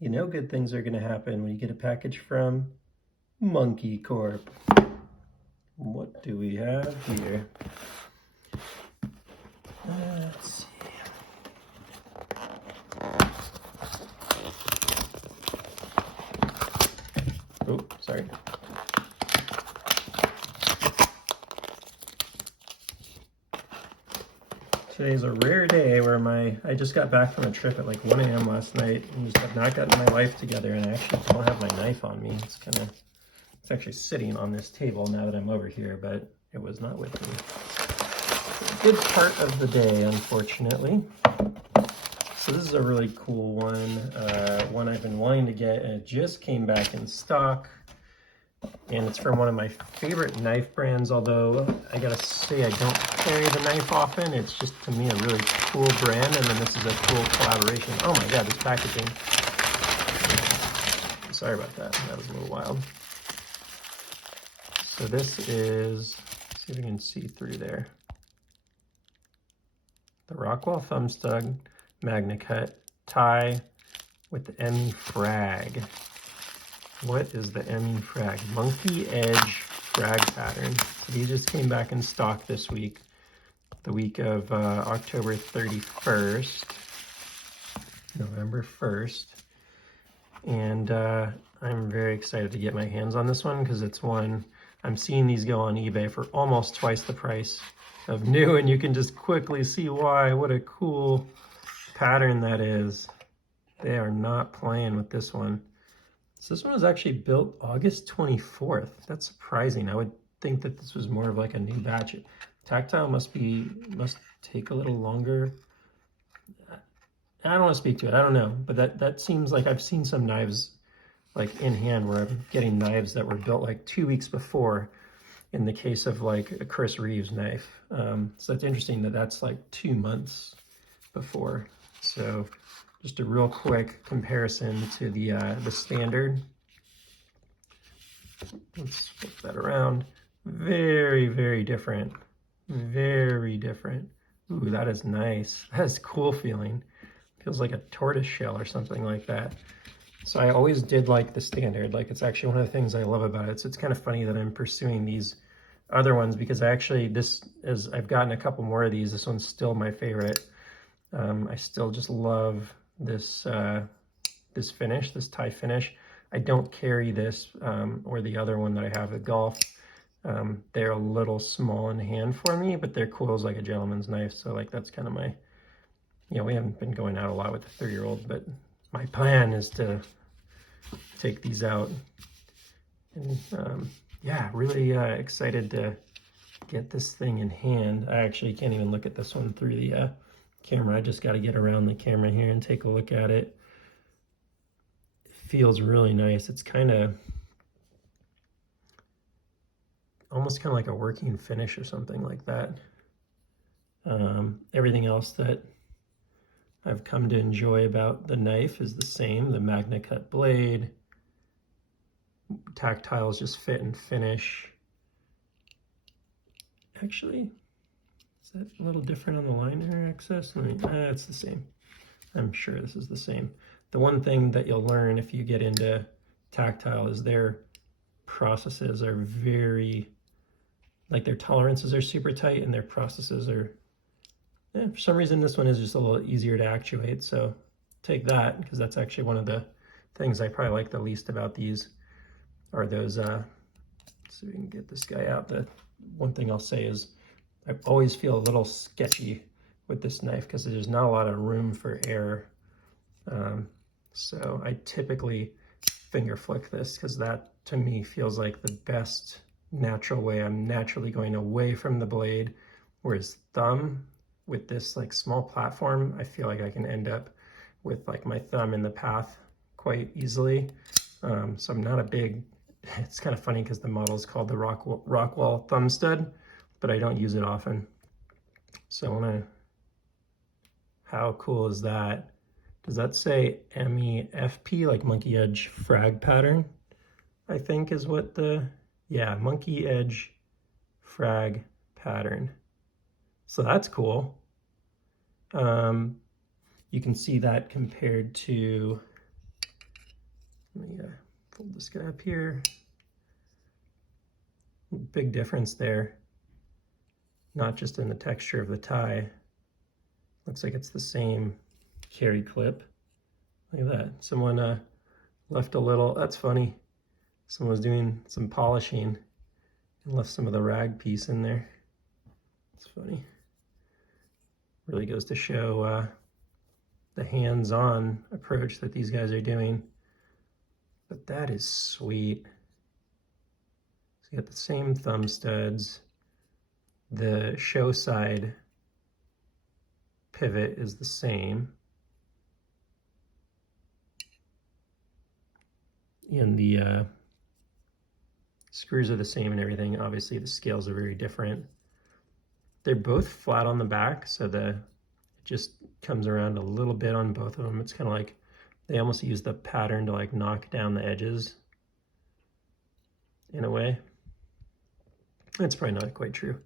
You know good things are going to happen when you get a package from Monkey Corp. What do we have here? Let's see. Oh, sorry. Today's a rare day where I just got back from a trip at like 1 a.m. last night and just have not gotten my life together, and I actually don't have my knife on me. It's actually sitting on this table now that I'm over here, but it was not with me. A good part of the day, unfortunately. So this is a really cool one I've been wanting to get, and it just came back in stock. And it's from one of my favorite knife brands, although I gotta say I don't carry the knife often. It's just, to me, a really cool brand, and then this is a cool collaboration. Oh my god, this packaging. Sorry about that, that was a little wild. So this is, let's see if you can see through there. The Rockwall Thumbstud MagnaCut tie with the ME Frag. What is the ME Frag? Monkey Edge Frag pattern. So these just came back in stock this week, the week of October 31st, November 1st. And I'm very excited to get my hands on this one because it's one, I'm seeing these go on eBay for almost twice the price of new, and you can just quickly see why. What a cool pattern that is. They are not playing with this one. So this one was actually built August 24th. That's surprising. I would think that this was more of like a new batch. Tactile must take a little longer. I don't want to speak to it. I don't know. But that seems like I've seen some knives like in hand where I'm getting knives that were built like 2 weeks before in the case of like a Chris Reeves knife. So that's interesting that that's like 2 months before. So just a real quick comparison to the standard. Let's flip that around. Very, very different. Very different. Ooh, that is nice. That is cool feeling. Feels like a tortoise shell or something like that. So I always did like the standard. Like, it's actually one of the things I love about it. So it's kind of funny that I'm pursuing these other ones because I've gotten a couple more of these. This one's still my favorite. I still just love this this finish, this tie finish. I don't carry this or the other one that I have, the Golf. They're a little small in hand for me, but they're cool as like a gentleman's knife. So like that's kind of my, we haven't been going out a lot with the 3-year-old, but my plan is to take these out. And yeah, really excited to get this thing in hand. I actually can't even look at this one through the camera. I just got to get around the camera here and take a look at it. It feels really nice. It's kind of almost kind of like a working finish or something like that. Everything else that I've come to enjoy about the knife is the same. The MagnaCut blade, Tactiles just fit and finish. Actually, is that a little different on the liner access? It's the same. I'm sure this is the same. The one thing that you'll learn if you get into Tactile is their processes are very, like their tolerances are super tight and their processes are, for some reason this one is just a little easier to actuate. So take that, because that's actually one of the things I probably like the least about these are those, so we can get this guy out. The one thing I'll say is I always feel a little sketchy with this knife because there's not a lot of room for error. So I typically finger flick this because that to me feels like the best natural way. I'm naturally going away from the blade, whereas thumb with this like small platform, I feel like I can end up with like my thumb in the path quite easily. So I'm not a big, it's kind of funny because the model is called the Rockwall Thumbstud, but I don't use it often. So how cool is that? Does that say MEFP, like Monkey Edge Frag pattern? I think is what yeah, Monkey Edge Frag pattern. So that's cool. You can see that compared to Let me fold this guy up here. Big difference there, not just in the texture of the tie. Looks like it's the same carry clip. Look at that. Someone left a little, that's funny. Someone was doing some polishing and left some of the rag piece in there. It's funny. Really goes to show the hands-on approach that these guys are doing. But that is sweet. So you got the same thumb studs. The show side pivot is the same. And the screws are the same and everything. Obviously the scales are very different. They're both flat on the back, so it just comes around a little bit on both of them. It's kind of like they almost use the pattern to like knock down the edges in a way. It's probably not quite true.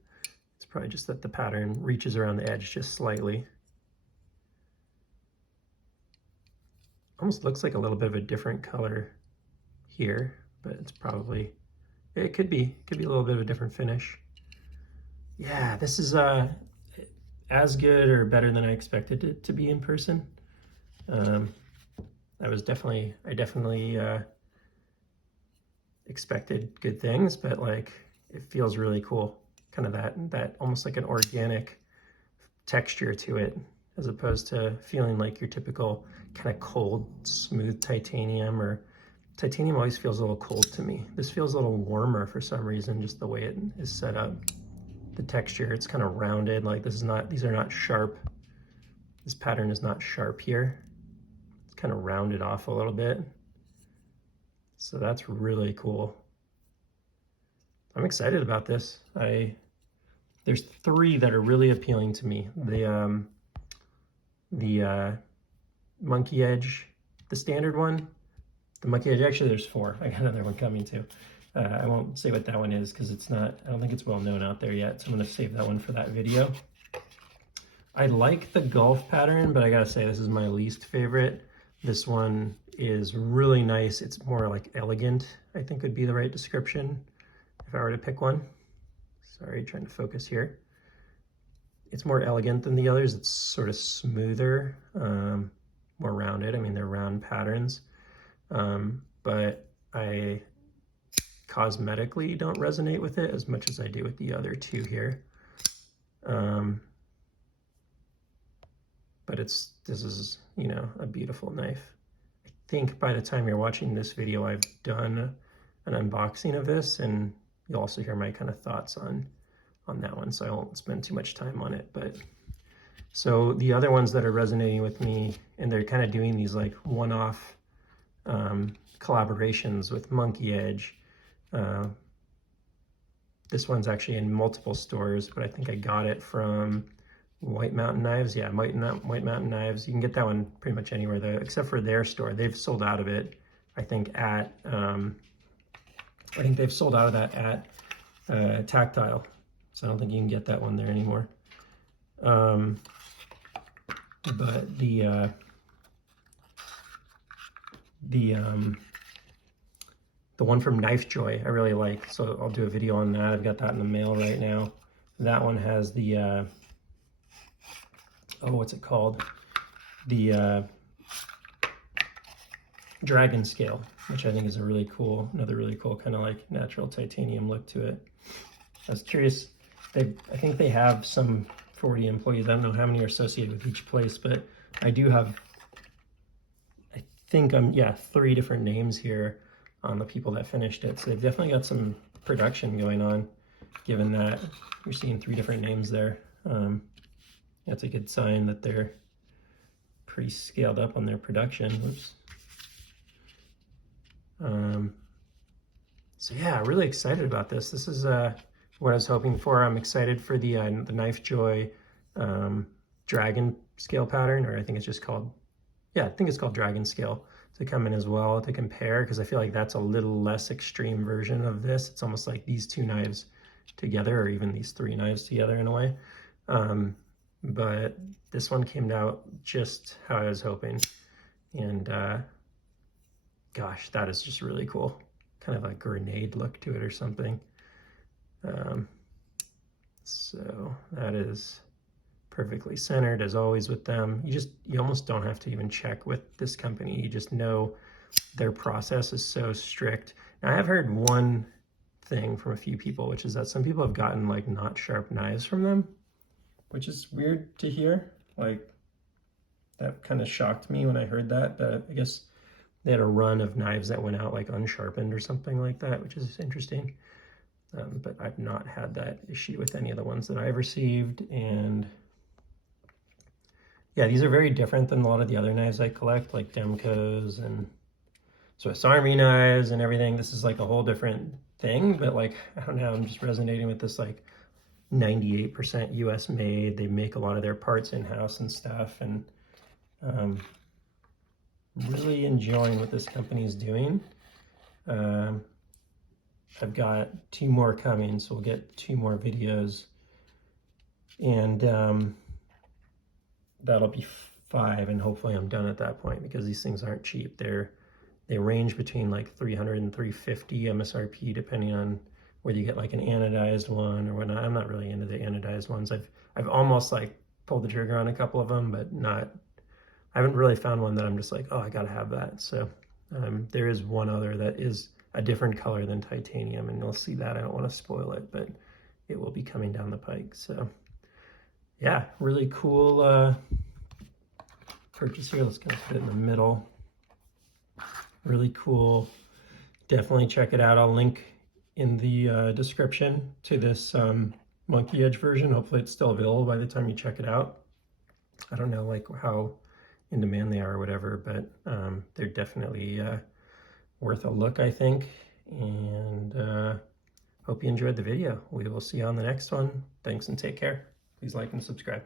It's probably just that the pattern reaches around the edge just slightly. Almost looks like a little bit of a different color here, but it's probably, it could be a little bit of a different finish. Yeah, this is as good or better than I expected it to be in person. I definitely expected good things, but like it feels really cool. Kind of that almost like an organic texture to it, as opposed to feeling like your typical kind of cold, smooth titanium, or titanium always feels a little cold to me. This feels a little warmer for some reason, just the way it is set up. The texture, it's kind of rounded, like these are not sharp. This pattern is not sharp here. It's kind of rounded off a little bit. So that's really cool. I'm excited about this. There's three that are really appealing to me. The monkey edge, the standard one, the monkey edge, actually there's four. I got another one coming too. I won't say what that one is because I don't think it's well known out there yet, so I'm gonna save that one for that video. I like the golf pattern, but I gotta say this is my least favorite. This one is really nice. It's more like elegant, I think would be the right description if I were to pick one. Sorry, trying to focus here. It's more elegant than the others. It's sort of smoother, more rounded. I mean, they're round patterns, but I cosmetically don't resonate with it as much as I do with the other two here. But this is, you know, a beautiful knife. I think by the time you're watching this video, I've done an unboxing of this, and you'll also hear my kind of thoughts on that one, so I won't spend too much time on it. But so the other ones that are resonating with me, and they're kind of doing these like one-off collaborations with Monkey Edge. This one's actually in multiple stores, but I think I got it from White Mountain Knives. Yeah, White Mountain Knives. You can get that one pretty much anywhere though, except for their store. They've sold out of it, I think, at they've sold out of that at Tactile. So I don't think you can get that one there anymore. But the one from Knife Joy I really like, so I'll do a video on that. I've got that in the mail right now. That one has the oh, what's it called? The dragon scale, which I think is another really cool kind of like natural titanium look to it. I was curious, I think they have some 40 employees. I don't know how many are associated with each place, but I do have, I think 3 different names here on the people that finished it. So they've definitely got some production going on, given that you're seeing 3 different names there. That's a good sign that they're pretty scaled up on their production. Whoops. So yeah, really excited about this. This is what I was hoping for. I'm excited for the Knife Joy dragon scale pattern, or I think it's just called, yeah, I think it's called dragon scale, to come in as well to compare, because I feel like that's a little less extreme version of this. It's almost like these 2 knives together, or even these 3 knives together in a way. But this one came out just how I was hoping, and gosh, that is just really cool. Kind of a grenade look to it or something. So that is perfectly centered as always with them. You almost don't have to even check with this company. You just know their process is so strict. Now I have heard one thing from a few people, which is that some people have gotten like not sharp knives from them, which is weird to hear. Like that kind of shocked me when I heard that, but I guess they had a run of knives that went out like unsharpened or something like that, which is interesting. But I've not had that issue with any of the ones that I've received. And yeah, these are very different than a lot of the other knives I collect, like Demcos and Swiss Army knives and everything. This is like a whole different thing, but like, I don't know, I'm just resonating with this like 98% US made. They make a lot of their parts in-house and stuff, and really enjoying what this company is doing. I've got 2 more coming, so we'll get 2 more videos, and that'll be 5, and hopefully I'm done at that point, because these things aren't cheap. They range between like 300 and 350 MSRP, depending on whether you get like an anodized one or whatnot. I'm not really into the anodized ones. I've almost like pulled the trigger on a couple of them, but I haven't really found one that I'm just like, oh, I gotta have that. So there is one other that is a different color than titanium, and you'll see that. I don't want to spoil it, but it will be coming down the pike. So yeah, really cool purchase here. Let's kind of put it in the middle. Really cool. Definitely check it out. I'll link in the description to this monkey edge version. Hopefully it's still available by the time you check it out. I don't know like how in demand they are or whatever, but they're definitely worth a look, I think. And hope you enjoyed the video. We will see you on the next one. Thanks and take care. Please like and subscribe.